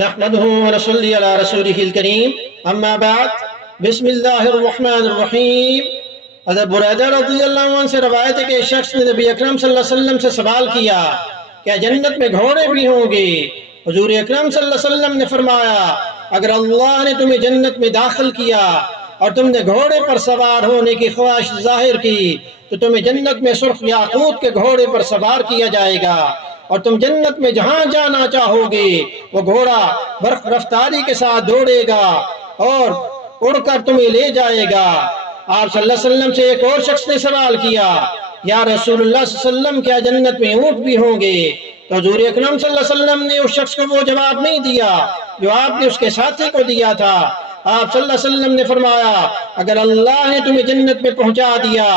نحمده ونصلي على رسوله الكريم اما بعد بسم اللہ الرحمن الرحیم۔ حضرت بریدہ رضی اللہ عنہ سے روایت ہے کہ ایک شخص نے نبی اکرم صلی اللہ علیہ وسلم سے سوال کیا کہ جنت میں گھوڑے بھی ہوں گے؟ حضور اکرم صلی اللہ علیہ وسلم نے فرمایا اگر اللہ نے تمہیں جنت میں داخل کیا اور تم نے گھوڑے پر سوار ہونے کی خواہش ظاہر کی تو تمہیں جنت میں سرخ یاقوت کے گھوڑے پر سوار کیا جائے گا، اور تم جنت میں جہاں جانا چاہو گے وہ گھوڑا برق رفتاری کے ساتھ دوڑے گا اور اڑ کر تمہیں لے جائے گا۔ آپ صلی اللہ علیہ وسلم سے ایک اور شخص نے سوال کیا یا رسول اللہ صلی اللہ علیہ وسلم کیا جنت میں اونٹ بھی ہوں گے؟ تو حضور اکرم صلی اللہ علیہ وسلم نے اس شخص کو وہ جواب نہیں دیا جو آپ نے اس کے ساتھی کو دیا تھا۔ آپ صلی اللہ علیہ وسلم نے فرمایا اگر اللہ نے تمہیں جنت میں پہنچا دیا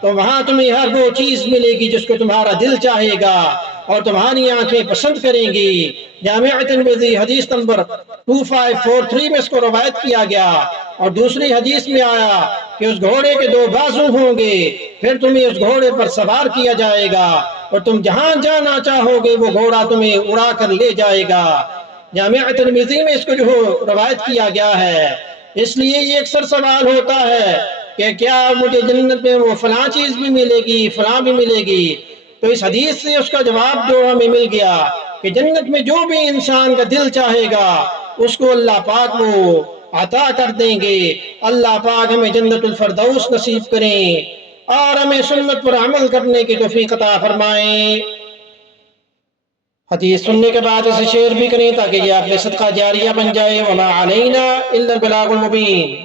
تو وہاں تمہیں ہر وہ چیز ملے گی جس کو تمہارا دل چاہے گا اور تمہاری آنکھیں پسند کریں گی۔ جامع ترمذی حدیث نمبر 2543 میں اس کو روایت کیا گیا، اور دوسری حدیث میں آیا کہ اس گھوڑے کے 2 بازو ہوں گے، پھر تمہیں اس گھوڑے پر سوار کیا جائے گا اور تم جہاں جانا چاہو گے وہ گھوڑا تمہیں اڑا کر لے جائے گا۔ جامع ترمذی میں اس کو جو روایت کیا گیا ہے۔ اس لیے یہ اکثر سوال ہوتا ہے کہ کیا مجھے جنت میں وہ فلاں چیز بھی ملے گی، فلاں بھی ملے گی؟ تو اس حدیث سے اس کا جواب جو ہمیں مل گیا کہ جنت میں جو بھی انسان کا دل چاہے گا اس کو اللہ پاک وہ عطا کر دیں گے۔ اللہ پاک ہمیں جنت الفردوس نصیب کریں اور ہمیں سنت پر عمل کرنے کی توفیق عطا فرمائیں۔ حدیث سننے کے بعد اسے شیئر بھی کریں تاکہ یہ آپ کے صدقہ جاریہ بن جائے۔ وما علینا الا البلاغ المبین۔